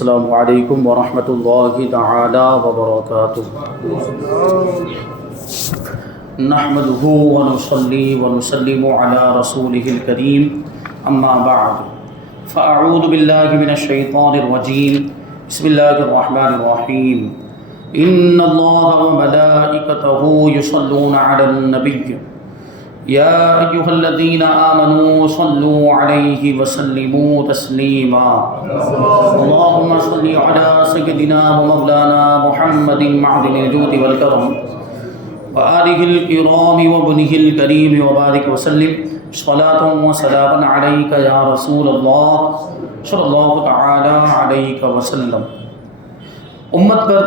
السلام علیکم ورحمۃ اللہ تعالی وبرکاتہ۔ نحمده ونصلي ونسلم على رسوله الكريم اما بعد فاعوذ باللہ من الشیطان الرجیم بسم اللہ الرحمن الرحیم ان اللہ وملائکته یصلون علی النبی یا ایہا الذین آمنوا صلوا علیہ وسلموا تسلیما اللہم صل علی سیدنا ومولانا محمد معدن الجود والکرم وآلہ الکرام وابنہ الکریم وبارک وسلم صلاۃ و سلام علیک یا رسول اللہ صلی اللہ تعالی علیہ وسلم۔ امت پر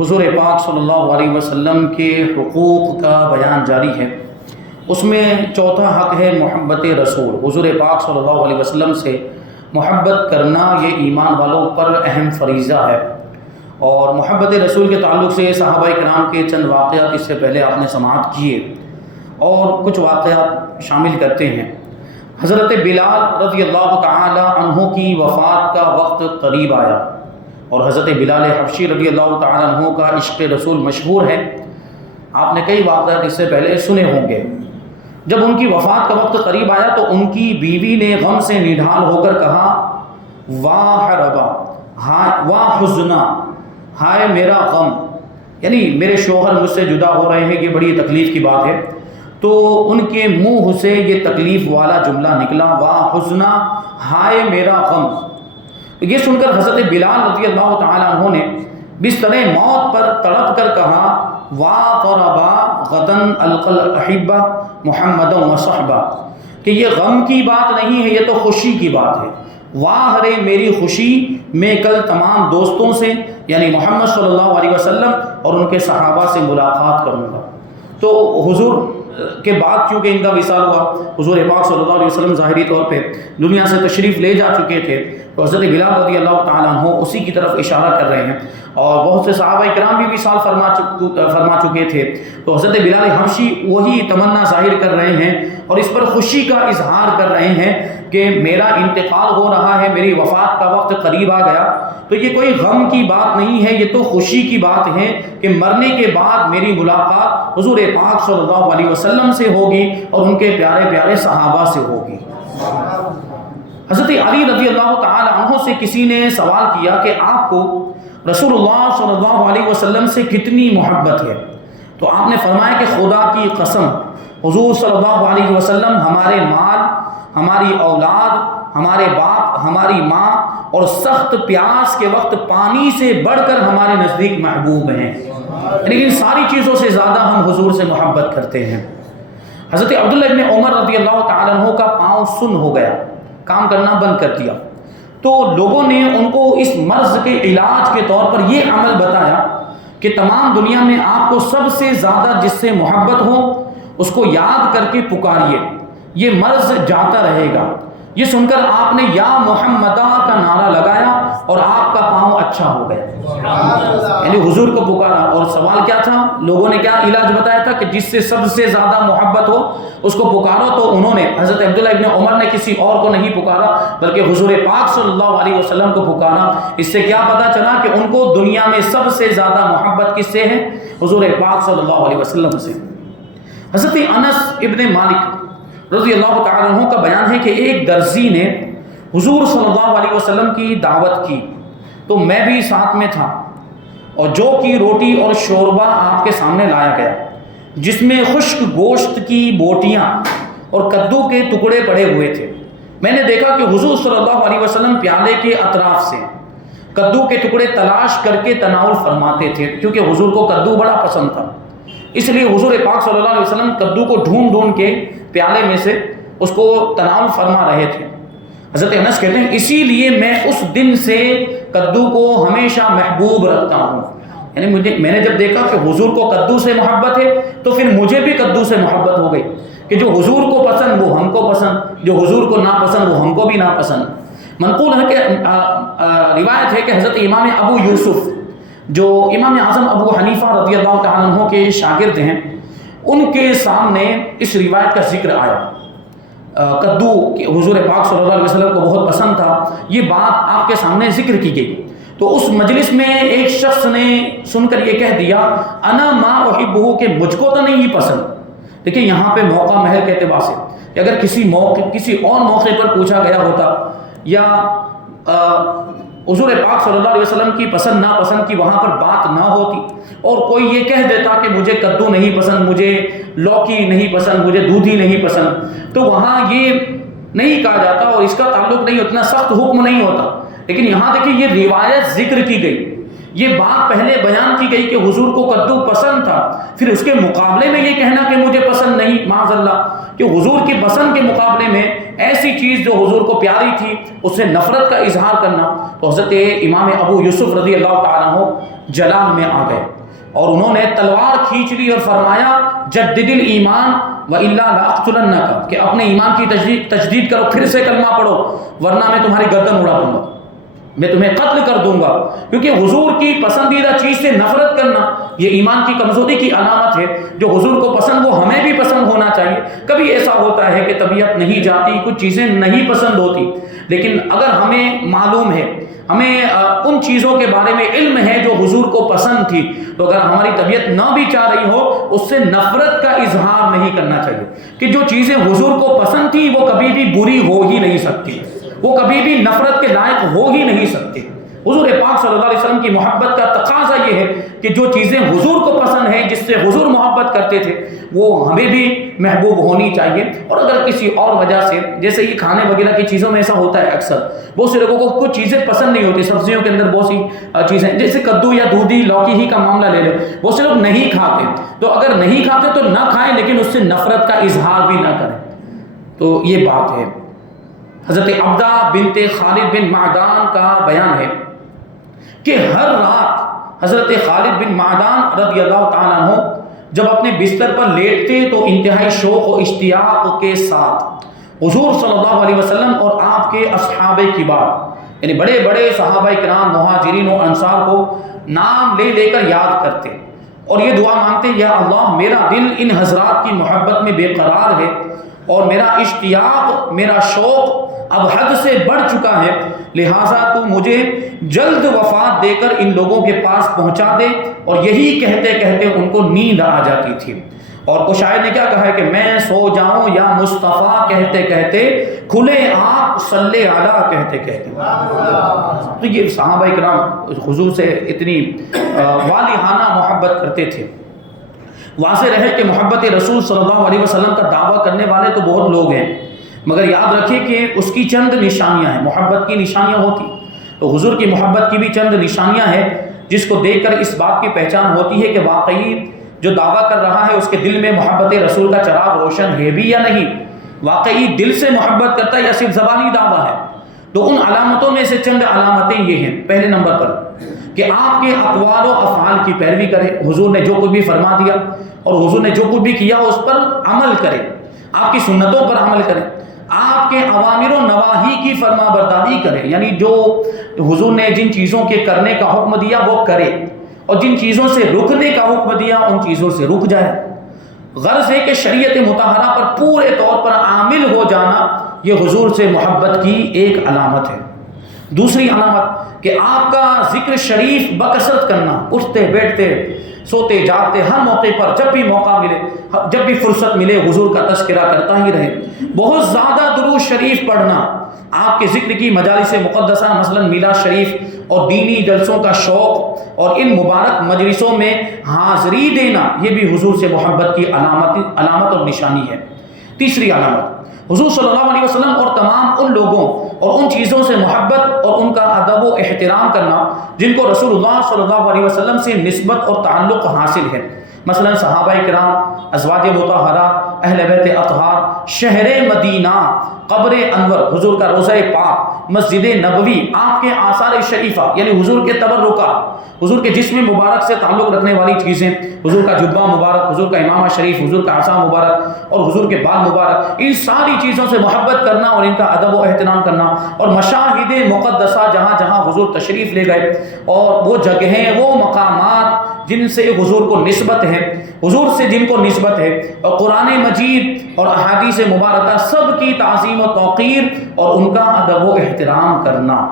حضور پاک صلی اللہ علیہ وسلم کے حقوق کا بیان جاری ہے۔ اس میں چوتھا حق ہے محبت رسول۔ حضور پاک صلی اللہ علیہ وسلم سے محبت کرنا یہ ایمان والوں پر اہم فریضہ ہے، اور محبت رسول کے تعلق سے صحابہ کرام کے چند واقعات اس سے پہلے آپ نے سماعت کیے، اور کچھ واقعات شامل کرتے ہیں۔ حضرت بلال رضی اللہ تعالی عنہ کی وفات کا وقت قریب آیا، اور حضرت بلال حبشی رضی اللہ تعالی عنہ کا عشق رسول مشہور ہے۔ آپ نے کئی واقعات اس سے پہلے سنے ہوں گے۔ جب ان کی وفات کا وقت قریب آیا تو ان کی بیوی نے غم سے نڈھال ہو کر کہا، واہ ربا، واہ حزنا، ہائے میرا غم، یعنی میرے شوہر مجھ سے جدا ہو رہے ہیں، یہ بڑی تکلیف کی بات ہے۔ تو ان کے منہ سے یہ تکلیف والا جملہ نکلا، واہ حزنا، ہائے میرا غم۔ یہ سن کر حضرت بلال رضی اللہ تعالیٰ عنہ نے بستر موت پر تڑپ کر کہا، واہ قربا غدن القل احبہ محمد و صحبہ، کہ یہ غم کی بات نہیں ہے، یہ تو خوشی کی بات ہے۔ واہ رے میری خوشی، میں کل تمام دوستوں سے یعنی محمد صلی اللہ علیہ وسلم اور ان کے صحابہ سے ملاقات کروں گا۔ تو حضور کے بعد چونکہ ان کا وصال ہوا، حضور پاک صلی اللہ علیہ وسلم ظاہری طور پہ دنیا سے تشریف لے جا چکے تھے، تو حضرت بلال رضی اللہ تعالیٰ عنہ اسی کی طرف اشارہ کر رہے ہیں، اور بہت سے صحابہ کرام بھی وصال فرما چکے تھے، تو حضرت بلال حبشی وہی تمنا ظاہر کر رہے ہیں اور اس پر خوشی کا اظہار کر رہے ہیں کہ میرا انتقال ہو رہا ہے، میری وفات کا وقت قریب آ گیا۔ تو یہ کوئی غم کی بات نہیں ہے، یہ تو خوشی کی بات ہے کہ مرنے کے بعد میری ملاقات حضور پاک صلی اللہ علیہ وسلم سے ہوگی اور ان کے پیارے پیارے صحابہ سے ہوگی۔ حضرت علی رضی اللہ تعالی عنہ سے کسی نے سوال کیا کہ آپ کو رسول اللہ صلی اللہ علیہ وسلم سے کتنی محبت ہے؟ تو آپ نے فرمایا کہ خدا کی قسم، حضور صلی اللہ علیہ وسلم ہمارے مال، ہماری اولاد، ہمارے باپ، ہماری ماں اور سخت پیاس کے وقت پانی سے بڑھ کر ہمارے نزدیک محبوب ہیں، لیکن ساری چیزوں سے زیادہ ہم حضور سے محبت کرتے ہیں۔ حضرت عبداللہ ابن عمر رضی اللہ تعالیٰ عنہ کا پاؤں سن ہو گیا، کام کرنا بند کر دیا، تو لوگوں نے ان کو اس مرض کے علاج کے طور پر یہ عمل بتایا کہ تمام دنیا میں آپ کو سب سے زیادہ جس سے محبت ہو اس کو یاد کر کے پکاریے، یہ مرض جاتا رہے گا۔ یہ سن کر آپ نے یا محمدہ کا نعرہ لگایا اور آپ کا پاؤں اچھا ہو گیا، یعنی حضور کو پکارا۔ اور سوال کیا تھا؟ لوگوں نے کیا علاج بتایا تھا کہ جس سے سب سے زیادہ محبت ہو اس کو پکارو، تو انہوں نے حضرت عبداللہ ابن عمر نے کسی اور کو نہیں پکارا بلکہ حضور پاک صلی اللہ علیہ وسلم کو پکارا۔ اس سے کیا پتہ چلا کہ ان کو دنیا میں سب سے زیادہ محبت کس سے ہے؟ حضور پاک صلی اللہ علیہ وسلم سے۔ حضرت انس ابن مالک رضی اللہ تعالیٰ عنہ کا بیان ہے کہ ایک درزی نے حضور صلی اللہ علیہ وسلم کی دعوت کی، تو میں بھی ساتھ میں تھا، اور جو کی روٹی اور شوربہ آپ کے سامنے لایا گیا جس میں خشک گوشت کی بوٹیاں اور کدو کے ٹکڑے پڑے ہوئے تھے۔ میں نے دیکھا کہ حضور صلی اللہ علیہ وسلم پیالے کے اطراف سے کدو کے ٹکڑے تلاش کر کے تناول فرماتے تھے، کیونکہ حضور کو کدو بڑا پسند تھا، اس لیے حضور پاک صلی اللہ علیہ وسلم کدو کو ڈھونڈ ڈھونڈ کے پیالے میں سے اس کو تناول فرما رہے تھے۔ حضرت انس کہتے ہیں اسی لیے میں اس دن سے کدو کو ہمیشہ محبوب رکھتا ہوں، یعنی میں نے جب دیکھا کہ حضور کو کدو سے محبت ہے تو پھر مجھے بھی کدو سے محبت ہو گئی، کہ جو حضور کو پسند وہ ہم کو پسند، جو حضور کو ناپسند وہ ہم کو بھی ناپسند۔ منقول ہے کہ روایت ہے کہ حضرت امام ابو یوسف جو امام اعظم ابو حنیفہ رضی اللہ تعالیٰ عنہ کے شاگرد ہیں، ان کے سامنے اس روایت کا ذکر آیا، کدو حضور پاک صلی اللہ علیہ وسلم کو بہت پسند تھا، یہ بات آپ کے سامنے ذکر کی گئی، تو اس مجلس میں ایک شخص نے سن کر یہ کہہ دیا انا ما احبہ، کہ مجھ کو تو نہیں ہی پسند۔ دیکھیں یہاں پہ موقع محل کے اعتبار سے کہ اگر کسی اور موقع پر پوچھا گیا ہوتا یا حضور پاک صلی اللہ علیہ وسلم کی پسند ناپسند کی وہاں پر بات نہ ہوتی اور کوئی یہ کہہ دیتا کہ مجھے کدو نہیں پسند، مجھے لوکی نہیں پسند، مجھے دودھی نہیں پسند، تو وہاں یہ نہیں کہا جاتا اور اس کا تعلق نہیں، اتنا سخت حکم نہیں ہوتا۔ لیکن یہاں دیکھیں یہ روایت ذکر کی گئی، یہ بات پہلے بیان کی گئی کہ حضور کو کدو پسند تھا، پھر اس کے مقابلے میں یہ کہنا کہ مجھے پسند نہیں، معاذ اللہ، کہ حضور کی پسند کے مقابلے میں ایسی چیز جو حضور کو پیاری تھی اس سے نفرت کا اظہار کرنا۔ تو حضرت امام ابو یوسف رضی اللہ تعالیٰ عنہ جلال میں آ گئے اور انہوں نے تلوار کھینچ لی اور فرمایا جدد الایمان وَإِلَّا لَأَقْتُلَنَّكَ، کہ اپنے ایمان کی تجدید کرو، پھر سے کلمہ پڑھو ورنہ میں تمہاری گردن اڑا دوں گا، میں تمہیں قتل کر دوں گا۔ کیونکہ حضور کی پسندیدہ چیز سے نفرت کرنا یہ ایمان کی کمزوری کی علامت ہے۔ جو حضور کو پسند وہ ہمیں بھی پسند ہونا چاہیے۔ کبھی ایسا ہوتا ہے کہ طبیعت نہیں جاتی، کچھ چیزیں نہیں پسند ہوتی، لیکن اگر ہمیں معلوم ہے، ہمیں ان چیزوں کے بارے میں علم ہے جو حضور کو پسند تھی، تو اگر ہماری طبیعت نہ بھی چاہ رہی ہو اس سے نفرت کا اظہار نہیں کرنا چاہیے، کہ جو چیزیں حضور کو پسند تھی وہ کبھی بھی بری ہو ہی نہیں سکتی، وہ کبھی بھی نفرت کے لائق ہو ہی نہیں سکتی۔ حضور پاک صلی اللہ علیہ وسلم کی محبت کا تقاضا یہ ہے کہ جو چیزیں حضور کو پسند ہیں، جس سے حضور محبت کرتے تھے، وہ ہمیں بھی محبوب ہونی چاہیے۔ اور اگر کسی اور وجہ سے، جیسے یہ کھانے وغیرہ کی چیزوں میں ایسا ہوتا ہے، اکثر بہت سے لوگوں کو کچھ چیزیں پسند نہیں ہوتی، سبزیوں کے اندر بہت سی چیزیں، جیسے کدو یا دودھی لوکی ہی کا معاملہ لے لو، بہت سے لوگ نہیں کھاتے، تو اگر نہیں کھاتے تو نہ کھائیں لیکن اس سے نفرت کا اظہار بھی نہ کریں۔ تو یہ بات ہے۔ حضرت عبدہ بنت خالد بن معدان کا بیان ہے کہ ہر رات حضرت خالد بن معدان رضی اللہ تعالیٰ عنہ جب اپنے بستر پر لیٹتے تو انتہائی شوق و اشتیاق کے ساتھ حضور صلی اللہ علیہ وسلم اور آپ کے اصحاب کبار، یعنی بڑے بڑے صحابہ کرام مہاجرین و انصار کو نام لے لے کر یاد کرتے اور یہ دعا مانگتے، یا اللہ میرا دل ان حضرات کی محبت میں بے قرار ہے اور میرا اشتیاق، میرا شوق اب حد سے بڑھ چکا ہے، لہٰذا تو مجھے جلد وفات دے کر ان لوگوں کے پاس پہنچا دے۔ اور یہی کہتے کہتے ان کو نیند آ جاتی تھی، اور کو شاعر نے کیا کہا ہے کہ میں سو جاؤں یا مصطفیٰ کہتے کہتے، کھلے آپ صلی علیہ کہتے کہتے۔ تو یہ صحابہ کرام حضور سے اتنی والہانہ محبت کرتے تھے۔ واضح رہے کہ محبت رسول صلی اللہ علیہ وسلم کا دعویٰ کرنے والے تو بہت لوگ ہیں، مگر یاد رکھیں کہ اس کی چند نشانیاں ہیں، محبت کی نشانیاں ہوتی، تو حضور کی محبت کی بھی چند نشانیاں ہیں جس کو دیکھ کر اس بات کی پہچان ہوتی ہے کہ واقعی جو دعویٰ کر رہا ہے اس کے دل میں محبت رسول کا چراغ روشن ہے بھی یا نہیں، واقعی دل سے محبت کرتا ہے یا صرف زبانی دعویٰ ہے۔ تو ان علامتوں میں سے چند علامتیں یہ ہیں۔ پہلے نمبر پر کہ آپ کے اقوال و افعال کی پیروی کرے، حضور نے جو کچھ بھی فرما دیا اور حضور نے جو کچھ بھی کیا اس پر عمل کرے، آپ کی سنتوں پر عمل کرے، آپ کے اوامر و نواہی کی فرما برداری کرے، یعنی جو حضور نے جن چیزوں کے کرنے کا حکم دیا وہ کرے اور جن چیزوں سے رکنے کا حکم دیا ان چیزوں سے رک جائے۔ غرض ہے کہ شریعت مطہرہ پر پورے طور پر عامل ہو جانا یہ حضور سے محبت کی ایک علامت ہے۔ دوسری علامت کہ آپ کا ذکر شریف بکثرت کرنا، اٹھتے بیٹھتے سوتے جاگتے ہر موقع پر جب بھی موقع ملے، جب بھی فرصت ملے حضور کا تذکرہ کرتا ہی رہے۔ بہت زیادہ درود شریف پڑھنا، آپ کے ذکر کی مجالس مقدسہ مثلا میلاد شریف اور دینی جلسوں کا شوق اور ان مبارک مجلسوں میں حاضری دینا یہ بھی حضور سے محبت کی علامت اور نشانی ہے۔ تیسری علامت حضور صلی اللہ علیہ وسلم اور تمام ان لوگوں اور ان چیزوں سے محبت اور ان کا ادب و احترام کرنا جن کو رسول اللہ صلی اللہ علیہ وسلم سے نسبت اور تعلق حاصل ہے، مثلا صحابہ کرام، ازواج مطہرہ، اہل بیت اطہار، شہر مدینہ، قبر انور، حضور کا روضہ پاک، مسجد نبوی، آپ کے آثار شریفہ یعنی حضور کے تبرکات، حضور کے جسم مبارک سے تعلق رکھنے والی چیزیں، حضور کا جبہ مبارک، حضور کا امامہ شریف، حضور کا عصا مبارک اور حضور کے بال مبارک، ان ساری چیزوں سے محبت کرنا اور ان کا ادب و احترام کرنا، اور مشاہد مقدسہ جہاں جہاں حضور تشریف لے گئے اور وہ جگہیں، وہ مقامات جن سے حضور کو نسبت ہے، حضور سے جن کو نسبت ہے، اور قرآن مجید اور احادیث مبارکہ سب کی تعظیم و توقیر اور ان کا ادب و احترام کرنا۔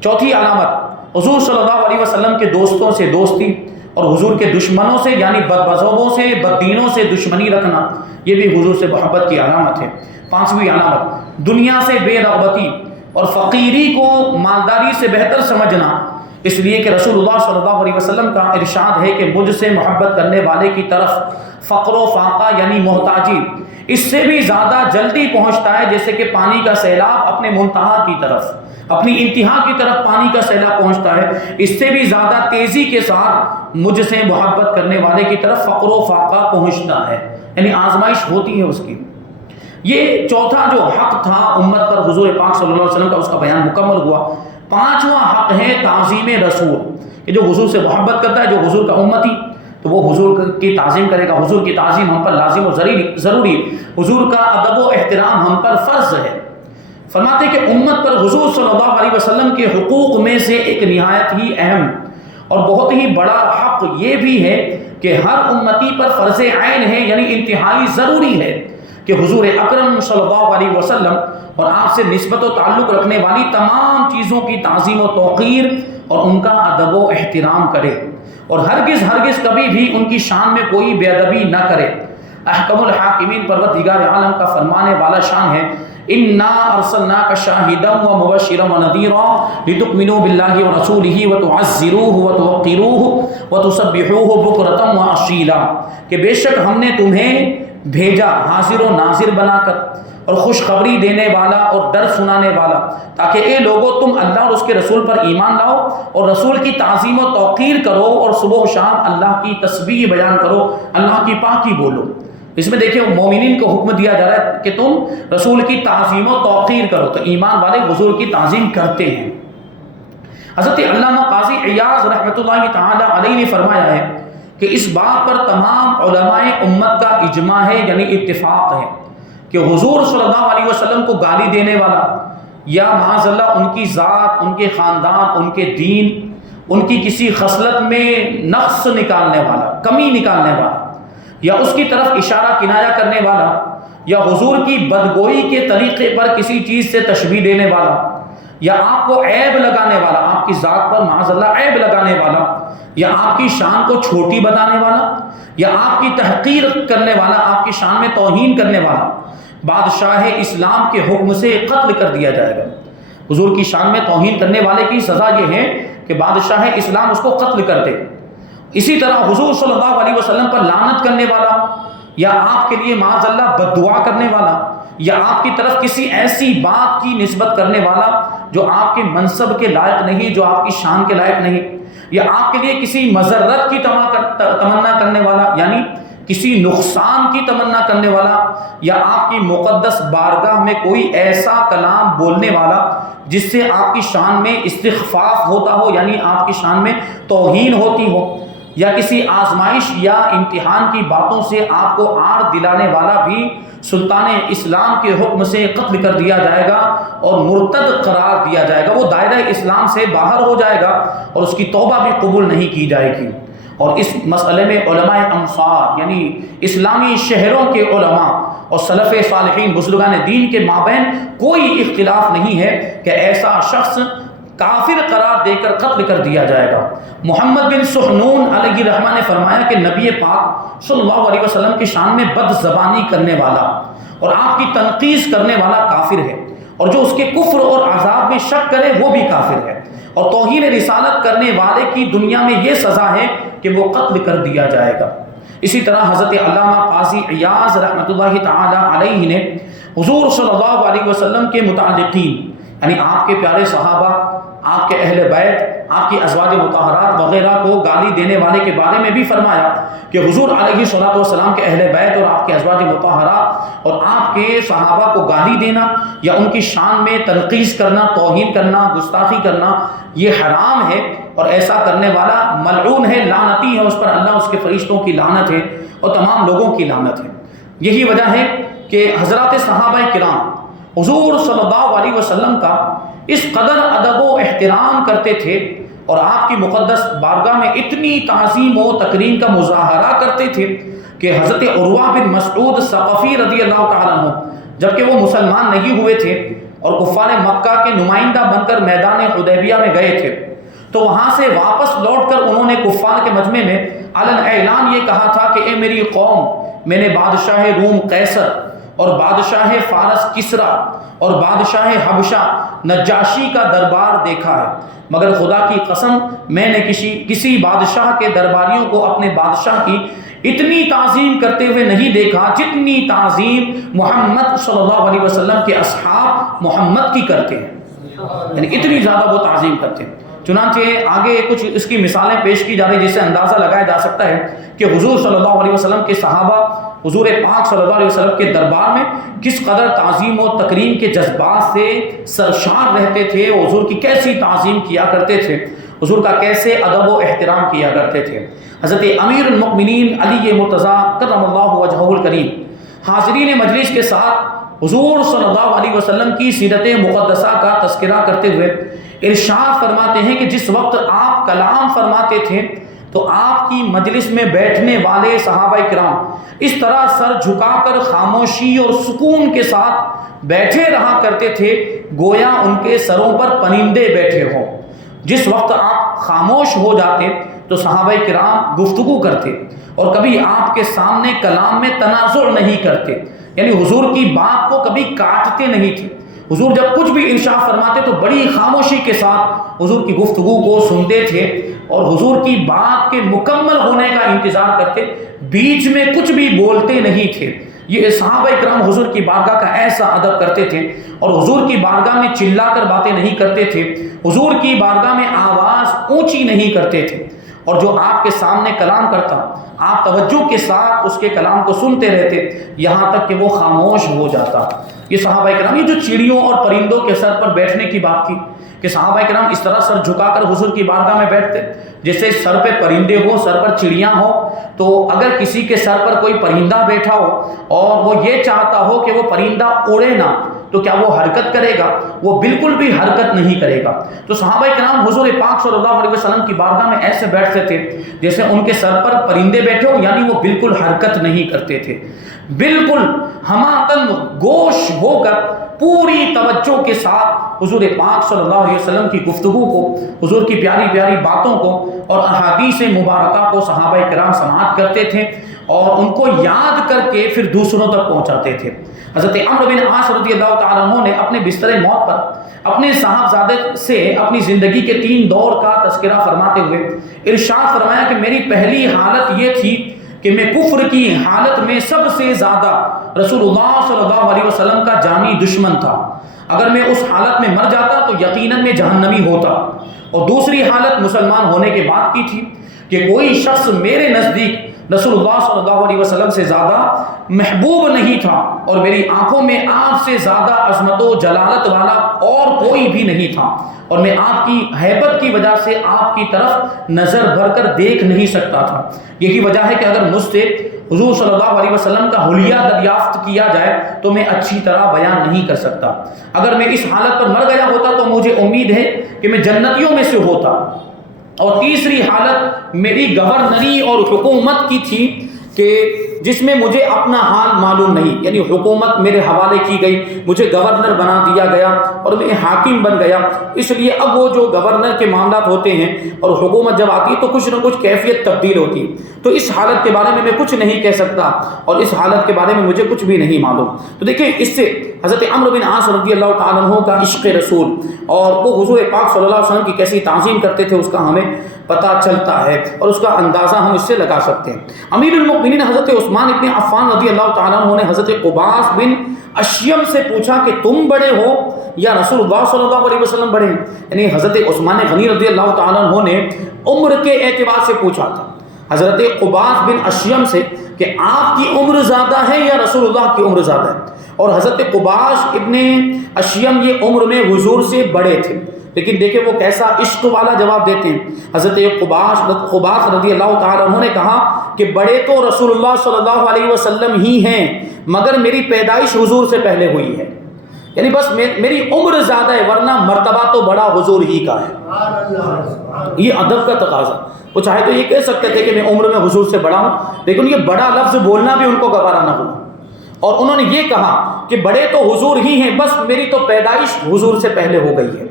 چوتھی علامت حضور صلی اللہ علیہ وسلم کے دوستوں سے دوستی اور حضور کے دشمنوں سے یعنی بد مذہبوں سے بد دینوں سے دشمنی رکھنا، یہ بھی حضور سے محبت کی علامت ہے۔ پانچویں علامت، دنیا سے بے رغبتی اور فقیری کو مالداری سے بہتر سمجھنا، اس لیے کہ رسول اللہ صلی اللہ علیہ وسلم کا ارشاد ہے کہ مجھ سے محبت کرنے والے کی طرف فقر و فاقہ یعنی محتاجی اس سے بھی زیادہ جلدی پہنچتا ہے جیسے کہ پانی کا سیلاب اپنے منتہا کی طرف، اپنی انتہا کی طرف پانی کا سیلاب پہنچتا ہے، اس سے بھی زیادہ تیزی کے ساتھ مجھ سے محبت کرنے والے کی طرف فقر و فاقہ پہنچتا ہے، یعنی آزمائش ہوتی ہے اس کی۔ یہ چوتھا جو حق تھا امت پر حضور پاک صلی اللہ علیہ وسلم کا، اس کا بیان مکمل ہوا۔ پانچواں حق ہے تعظیم رسول، کہ جو حضور سے محبت کرتا ہے، جو حضور کا امتی، تو وہ حضور کی تعظیم کرے گا۔ حضور کی تعظیم ہم پر لازم و ضروری، حضور کا ادب و احترام ہم پر فرض ہے۔ فرماتے کہ امت پر حضور صلی اللہ علیہ وسلم کے حقوق میں سے ایک نہایت ہی اہم اور بہت ہی بڑا حق یہ بھی ہے کہ ہر امتی پر فرض عین ہے، یعنی انتہائی ضروری ہے کہ حضور اکرم صلی اللہ علیہ وسلم اور آپ سے نسبت و تعلق رکھنے والی تمام چیزوں کی تعظیم و توقیر اور ان کا ادب و احترام کرے، اور ہرگز کبھی بھی ان کی شان میں کوئی بے ادبی نہ کرے۔ احکم الحاکمین پروردگار عالم کا فرمانے والا شان ہے، انا ارسلناک شاہدا ومبشرا ونذیرا لتؤمنوا باللہ ورسولہ وتعزروہ وتوقروہ وتسبحوہ بکرۃ واصیلا، کہ بے شک ہم نے تمہیں بھیجا حاضر و ناظر بنا کر اور خوشخبری دینے والا اور ڈر سنانے والا، تاکہ اے لوگو تم اللہ اور اس کے رسول پر ایمان لاؤ اور رسول کی تعظیم و توقیر کرو اور صبح و شام اللہ کی تسبیح بیان کرو، اللہ کی پاکی بولو۔ اس میں دیکھیں مومنین کو حکم دیا جا رہا ہے کہ تم رسول کی تعظیم و توقیر کرو، تو ایمان والے حضور کی تعظیم کرتے ہیں۔ حضرت علامہ قاضی عیاض رحمۃ اللہ تعالی علیہ نے فرمایا ہے کہ اس بات پر تمام علماء امت کا اجماع ہے، یعنی اتفاق ہے، کہ حضور صلی اللہ علیہ وسلم کو گالی دینے والا یا معاذ اللہ ان کی ذات، ان کے خاندان، ان کے دین، ان کی کسی خصلت میں نقص نکالنے والا، کمی نکالنے والا، یا اس کی طرف اشارہ کنایہ کرنے والا، یا حضور کی بدگوئی کے طریقے پر کسی چیز سے تشبیہ دینے والا، یا آپ کو عیب لگانے والا، آپ کی ذات پر معاذ اللہ عیب لگانے والا، یا آپ کی شان کو چھوٹی بتانے والا، یا آپ کی تحقیر کرنے والا، آپ کی شان میں توہین کرنے والا، بادشاہ اسلام کے حکم سے قتل کر دیا جائے گا۔ حضور کی شان میں توہین کرنے والے کی سزا یہ ہے کہ بادشاہ اسلام اس کو قتل کر دے۔ اسی طرح حضور صلی اللہ علیہ وسلم پر لعنت کرنے والا، یا آپ کے لیے معاذ اللہ بد دعا کرنے والا، یا آپ کی طرف کسی ایسی بات کی نسبت کرنے والا جو آپ کے منصب کے لائق نہیں، جو آپ کی شان کے لائق نہیں، یا آپ کے لیے کسی مضرت کی تمنا کرنے والا، یعنی کسی نقصان کی تمنا کرنے والا، یا آپ کی مقدس بارگاہ میں کوئی ایسا کلام بولنے والا جس سے آپ کی شان میں استخفاف ہوتا ہو، یعنی آپ کی شان میں توہین ہوتی ہو، یا کسی آزمائش یا امتحان کی باتوں سے آپ کو آڑ دلانے والا بھی سلطان اسلام کے حکم سے قتل کر دیا جائے گا اور مرتد قرار دیا جائے گا، وہ دائرہ اسلام سے باہر ہو جائے گا اور اس کی توبہ بھی قبول نہیں کی جائے گی۔ اور اس مسئلے میں علماء امصار یعنی اسلامی شہروں کے علماء اور سلف صالحین بزرگان دین کے مابین کوئی اختلاف نہیں ہے کہ ایسا شخص کافر قرار دے کر قتل کر دیا جائے گا۔ محمد بن سحنون علیہ الرحمہ نے فرمایا کہ نبی پاک صلی اللہ علیہ وسلم کی شان میں بد زبانی کرنے والا اور آپ کی تنقیص کرنے والا کافر ہے، اور جو اس کے کفر اور عذاب میں شک کرے وہ بھی کافر ہے، اور توہین رسالت کرنے والے کی دنیا میں یہ سزا ہے کہ وہ قتل کر دیا جائے گا۔ اسی طرح حضرت علامہ قاضی عیاض رحمۃ اللہ تعالی علیہ نے حضور صلی اللہ علیہ وسلم کے متعلقین یعنی آپ کے پیارے صحابہ، آپ کے اہل بیت، آپ کی ازواج مطہرات وغیرہ کو گالی دینے والے کے بارے میں بھی فرمایا کہ حضور علیہ الصلوۃ والسلام کے اہل بیت اور آپ کے ازواج مطہرات اور آپ کے صحابہ کو گالی دینا یا ان کی شان میں تنقیص کرنا، توہین کرنا، گستاخی کرنا یہ حرام ہے، اور ایسا کرنے والا ملعون ہے، لعنتی ہے، اس پر اللہ اس کے فرشتوں کی لعنت ہے اور تمام لوگوں کی لعنت ہے۔ یہی وجہ ہے کہ حضرات صحابہ کرام حضور صلی اللہ علیہ وسلم کا اس قدر ادب و احترام کرتے تھے اور آپ کی مقدس بارگاہ میں اتنی تعظیم و تکریم کا مظاہرہ کرتے تھے کہ حضرت عروہ بن مسعود ثقفی رضی اللہ تعالیٰ عنہ جبکہ وہ مسلمان نہیں ہوئے تھے اور کفار مکہ کے نمائندہ بن کر میدان حدیبیہ میں گئے تھے، تو وہاں سے واپس لوٹ کر انہوں نے کفار کے مجمع میں علن اعلان یہ کہا تھا کہ اے میری قوم، میں نے بادشاہ روم قیصر اور بادشاہ فارس کسرا اور بادشاہ حبشہ نجاشی کا دربار دیکھا ہے، مگر خدا کی قسم میں نے کسی بادشاہ کے درباریوں کو اپنے بادشاہ کی اتنی تعظیم کرتے ہوئے نہیں دیکھا جتنی تعظیم محمد صلی اللہ علیہ وسلم کے اصحاب محمد کی کرتے ہیں، یعنی اتنی زیادہ وہ تعظیم کرتے ہیں۔ چنانچہ آگے کچھ اس کی مثالیں پیش کی جا رہی جس سے اندازہ لگایا جا سکتا ہے کہ حضور صلی اللہ علیہ وسلم کے صحابہ حضور پاک صلی اللہ علیہ وسلم کے دربار میں کس قدر تعظیم و تکریم کے جذبات سے سرشار رہتے تھے، حضور کی کیسی تعظیم کیا کرتے تھے، حضور کا کیسے ادب و احترام کیا کرتے تھے۔ حضرت امیر المؤمنین علی مرتضیٰ کرم اللہ وجہہ الکریم حاضرین مجلس کے ساتھ حضور صلی اللہ علیہ وسلم کی سیرت مقدسہ کا تذکرہ کرتے ہوئے ارشاد فرماتے ہیں کہ جس وقت آپ کلام فرماتے تھے تو آپ کی مجلس میں بیٹھنے والے صحابہ کرام اس طرح سر جھکا کر خاموشی اور سکون کے ساتھ بیٹھے رہا کرتے تھے گویا ان کے سروں پر پرندے بیٹھے ہوں۔ جس وقت آپ خاموش ہو جاتے تو صحابہ کرام گفتگو کرتے اور کبھی آپ کے سامنے کلام میں تنازع نہیں کرتے، یعنی حضور کی بات کو کبھی کاٹتے نہیں تھے۔ حضور جب کچھ بھی ارشاد فرماتے تو بڑی خاموشی کے ساتھ حضور کی گفتگو کو سنتے تھے اور حضور کی بات کے مکمل ہونے کا انتظار کرتے، بیچ میں کچھ بھی بولتے نہیں تھے۔ یہ صحابہ کرام حضور کی بارگاہ کا ایسا ادب کرتے تھے اور حضور کی بارگاہ میں چلا کر باتیں نہیں کرتے تھے، حضور کی بارگاہ میں آواز اونچی نہیں کرتے تھے، اور جو آپ کے سامنے کلام کرتا آپ توجہ کے ساتھ اس کے کلام کو سنتے رہتے یہاں تک کہ وہ خاموش ہو جاتا۔ یہ صحابہ کرام، یہ جو چڑیوں اور پرندوں کے سر پر بیٹھنے کی بات کی کہ صحابہ کرام اس طرح سر جھکا کر حضور کی بارگاہ میں بیٹھتے جیسے سر پہ پرندے ہو، سر پر چڑیاں ہو، تو اگر کسی کے سر پر کوئی پرندہ بیٹھا ہو اور وہ یہ چاہتا ہو کہ وہ پرندہ اڑے نہ تو کیا وہ حرکت کرے گا؟ وہ بالکل بھی حرکت نہیں کرے گا۔ تو صحابہ کرام حضور پاک صلی اللہ علیہ وسلم کی بارگاہ میں ایسے بیٹھتے تھے جیسے ان کے سر پر پرندے بیٹھے ہو، یعنی وہ بالکل حرکت نہیں کرتے تھے، بالکل ہماقن گوش ہو کر پوری توجہ کے ساتھ حضور پاک صلی اللہ علیہ وسلم کی گفتگو کو، حضور کی پیاری پیاری باتوں کو اور احادیث مبارکہ کو صحابہ کرام سماعت کرتے تھے اور ان کو یاد کر کے پھر دوسروں تک پہنچاتے تھے۔ حضرت عمرو بن عاص رضی اللہ تعالیٰ عنہ نے اپنے بستر موت پر اپنے صاحبزادے سے اپنی زندگی کے 3 دور کا تذکرہ فرماتے ہوئے ارشاد فرمایا کہ میری پہلی حالت یہ تھی کہ میں کفر کی حالت میں سب سے زیادہ رسول اللہ صلی اللہ علیہ وسلم کا جانی دشمن تھا، اگر میں اس حالت میں مر جاتا تو یقیناً میں جہنمی ہوتا۔ اور دوسری حالت مسلمان ہونے کے بعد کی تھی کہ کوئی شخص میرے نزدیک رسول اللہ صلی اللہ علیہ وسلم سے زیادہ محبوب نہیں تھا اور میری آنکھوں میں آپ سے زیادہ عظمت و جلالت والا اور کوئی بھی نہیں تھا، اور میں آپ کی ہیبت کی وجہ سے آپ کی طرف نظر بھر کر دیکھ نہیں سکتا تھا۔ یہی وجہ ہے کہ اگر مجھ سے حضور صلی اللہ علیہ وسلم کا حلیہ دریافت کیا جائے تو میں اچھی طرح بیان نہیں کر سکتا۔ اگر میں اس حالت پر مر گیا ہوتا تو مجھے امید ہے کہ میں جنتیوں میں سے ہوتا۔ اور تیسری حالت میری گورنری اور حکومت کی تھی کہ جس میں مجھے اپنا حال معلوم نہیں، یعنی حکومت میرے حوالے کی گئی، مجھے گورنر بنا دیا گیا اور میں حاکم بن گیا، اس لیے اب وہ جو گورنر کے معاملات ہوتے ہیں اور حکومت جب آتی ہے تو کچھ نہ کچھ کیفیت تبدیل ہوتی ہے، تو اس حالت کے بارے میں کچھ نہیں کہہ سکتا اور اس حالت کے بارے میں مجھے کچھ بھی نہیں معلوم۔ تو دیکھیں اس سے حضرت عمرو بن عاص رضی اللہ تعالیٰ عنہ کا عشق رسول اور وہ حضور پاک صلی اللہ علیہ وسلم کی کیسی تعظیم کرتے تھے اس کا ہمیں پتہ چلتا ہے اور اس کا اندازہ ہم اس سے لگا سکتے ہیں۔ امیر المؤمنین حضرت عثمان ابن عفان رضی اللہ تعالیٰ عنہ نے حضرت قباس بن اشیم سے پوچھا کہ تم بڑے ہو یا رسول اللہ صلی اللہ علیہ وسلم بڑے ہیں؟ یعنی حضرت عثمان غنی رضی اللہ تعالیٰ عنہ نے عمر کے اعتبار سے پوچھا تھا حضرت قباس بن اشیم سے کہ آپ کی عمر زیادہ ہے یا رسول اللہ کی عمر زیادہ ہے؟ اور حضرت قباس ابن اشیم یہ عمر میں حضور سے بڑے تھے، لیکن دیکھیں وہ کیسا عشق والا جواب دیتے ہیں۔ حضرت قباس رضی اللہ تعالیٰ عنہ نے کہا کہ بڑے تو رسول اللہ صلی اللہ علیہ وسلم ہی ہیں مگر میری پیدائش حضور سے پہلے ہوئی ہے، یعنی بس میری عمر زیادہ ہے ورنہ مرتبہ تو بڑا حضور ہی کا ہے۔ یہ ادب کا تقاضا، وہ چاہے تو یہ کہہ سکتے تھے کہ میں عمر میں حضور سے بڑا ہوں، لیکن یہ بڑا لفظ بولنا بھی ان کو گوارا نہ ہوا، اور انہوں نے یہ کہا کہ بڑے تو حضور ہی ہیں بس میری تو پیدائش حضور سے پہلے ہو گئی ہے۔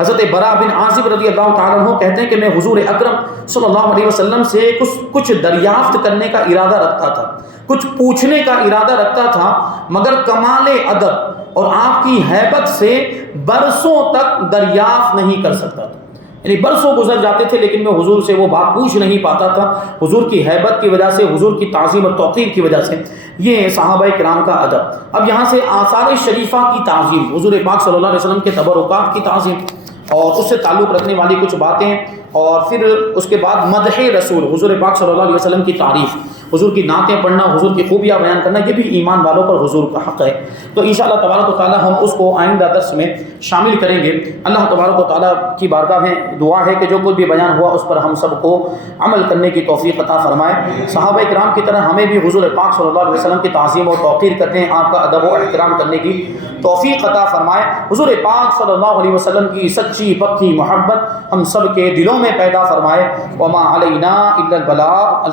حضرت برا بن عازب رضی اللہ تعالیٰ عنہ کہتے ہیں کہ میں حضور اکرم صلی اللہ علیہ وسلم سے کچھ دریافت کرنے کا ارادہ رکھتا تھا، کچھ پوچھنے کا ارادہ رکھتا تھا، مگر کمال ادب اور آپ کی ہیبت سے برسوں تک دریافت نہیں کر سکتا تھا، یعنی برسوں گزر جاتے تھے لیکن میں حضور سے وہ بات پوچھ نہیں پاتا تھا، حضور کی ہیبت کی وجہ سے، حضور کی تعظیم اور توقیر کی وجہ سے۔ یہ صحابہ کرام کا ادب۔ اب یہاں سے آثار شریفہ کی تعظیم، حضور پاک صلی اللہ علیہ وسلم کے تبرکات کی تعظیم اور اس سے تعلق رکھنے والی کچھ باتیں، اور پھر اس کے بعد مدح رسول، حضور پاک صلی اللہ علیہ وسلم کی تعریف، حضور کی نعتیں پڑھنا، حضور کی خوبیاں بیان کرنا، یہ بھی ایمان والوں پر حضور کا حق ہے۔ تو انشاءاللہ تبارک و تعالیٰ ہم اس کو آئندہ درس میں شامل کریں گے۔ اللہ تبارک و تعالیٰ کی بارگاہ میں دعا ہے کہ جو کچھ بھی بیان ہوا اس پر ہم سب کو عمل کرنے کی توفیق عطا فرمائے۔ صحابہ کرام کی طرح ہمیں بھی حضور پاک صلی اللہ علیہ وسلم کی تعظیم اور توقیر کرنے، آپ کا ادب و احترام کرنے کی توفیق عطا فرمائے۔ حضور پاک صلی اللہ علیہ وسلم کی سچی پکی محبت ہم سب کے دلوں میں پیدا فرمائے۔ وما علینا الا البلاغ۔